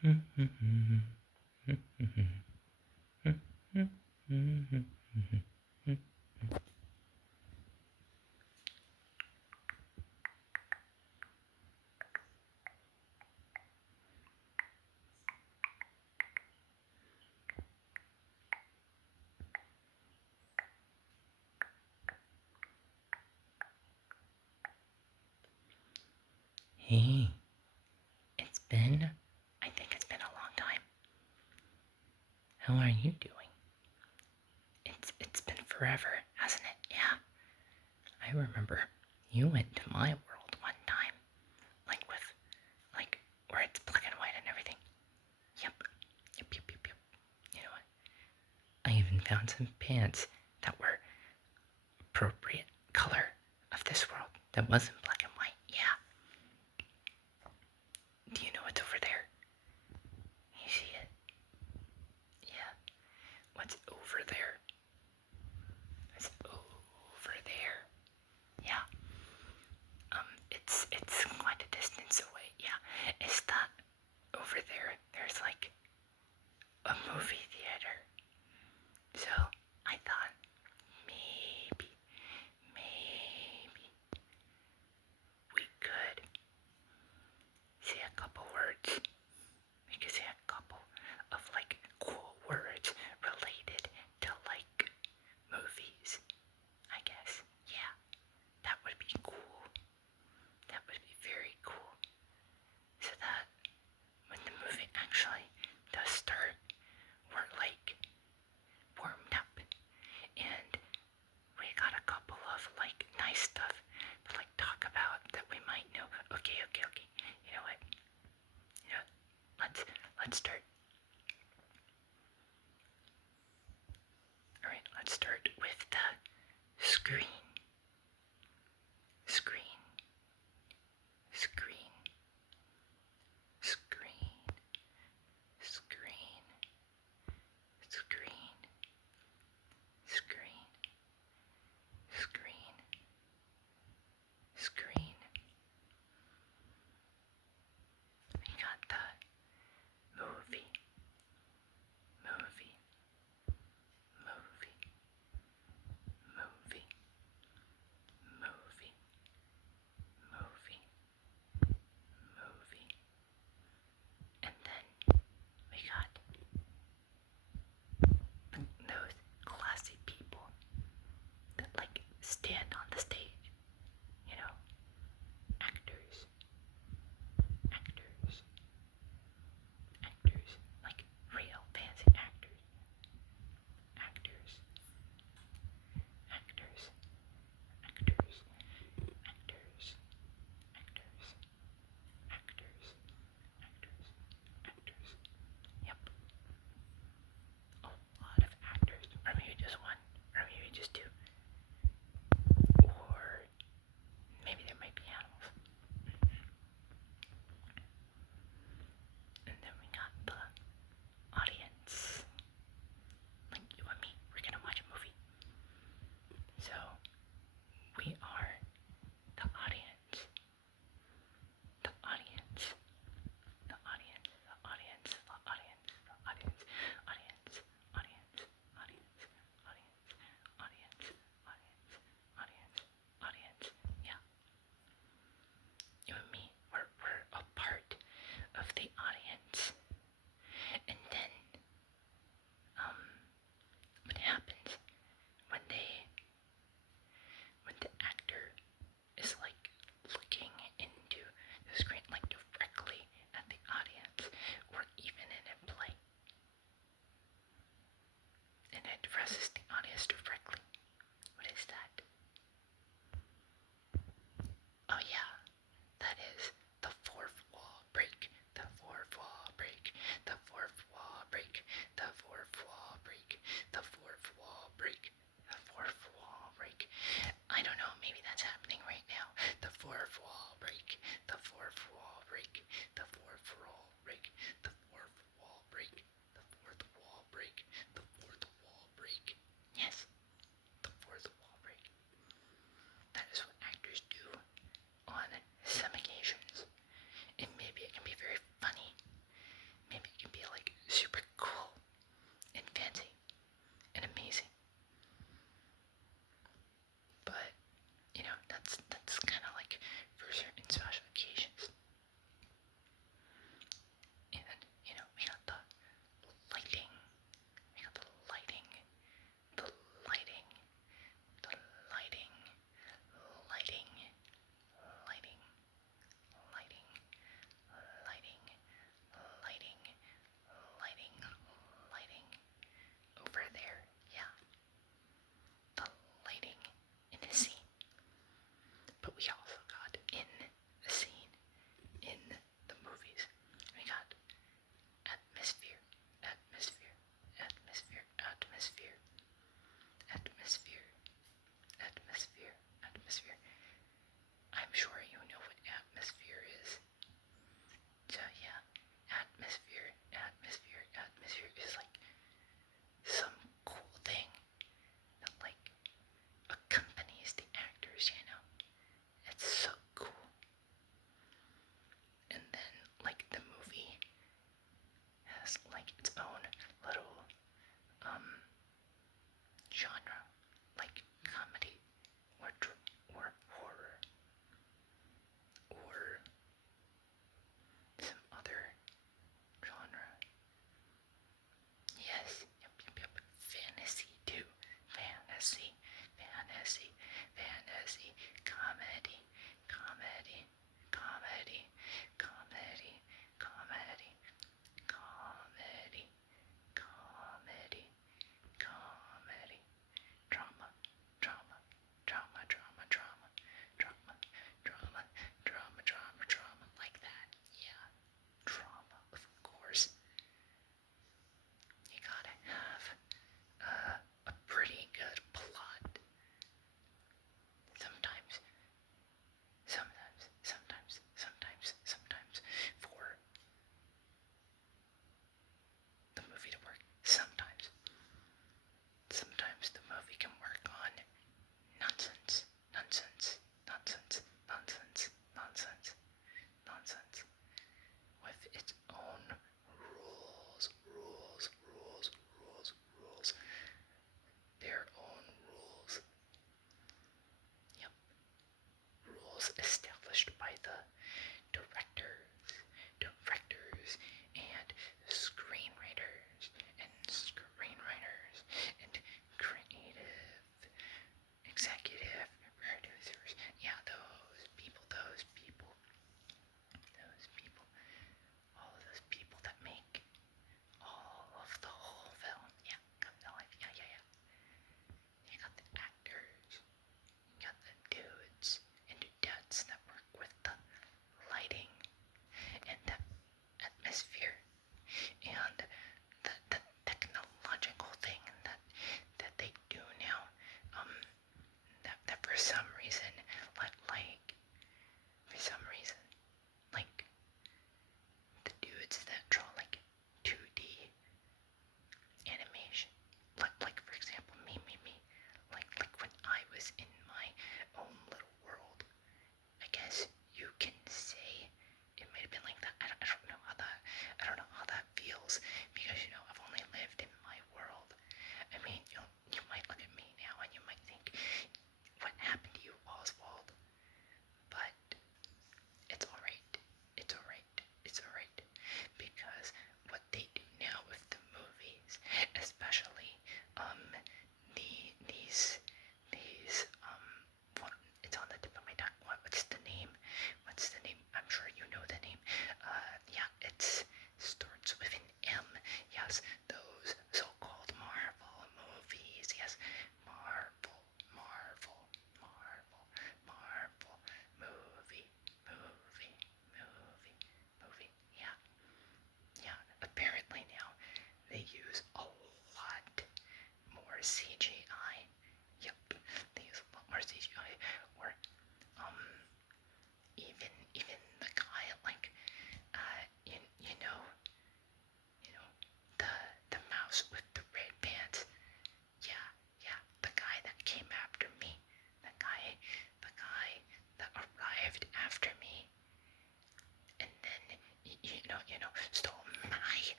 Hey, I think it's been a long time. How are you doing? It's been forever, hasn't it? Yeah. I remember you went to my world one time, like where it's black and white and everything. Yep. Yep. You know what? I even found some pants that were appropriate color of this world that wasn't black and white. Yeah. Do you know what's over there? You see it? Yeah. What's over there? What's over there? Yeah. It's quite a distance away. Yeah. Is that over there? There's like a movie theater. So I thought maybe we could say a couple words. We could say a couple of like cool words related to like movies, I guess. Yeah, that would be cool. That would be very cool. So that when the movie actually does start, we're like warmed up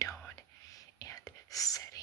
tone and setting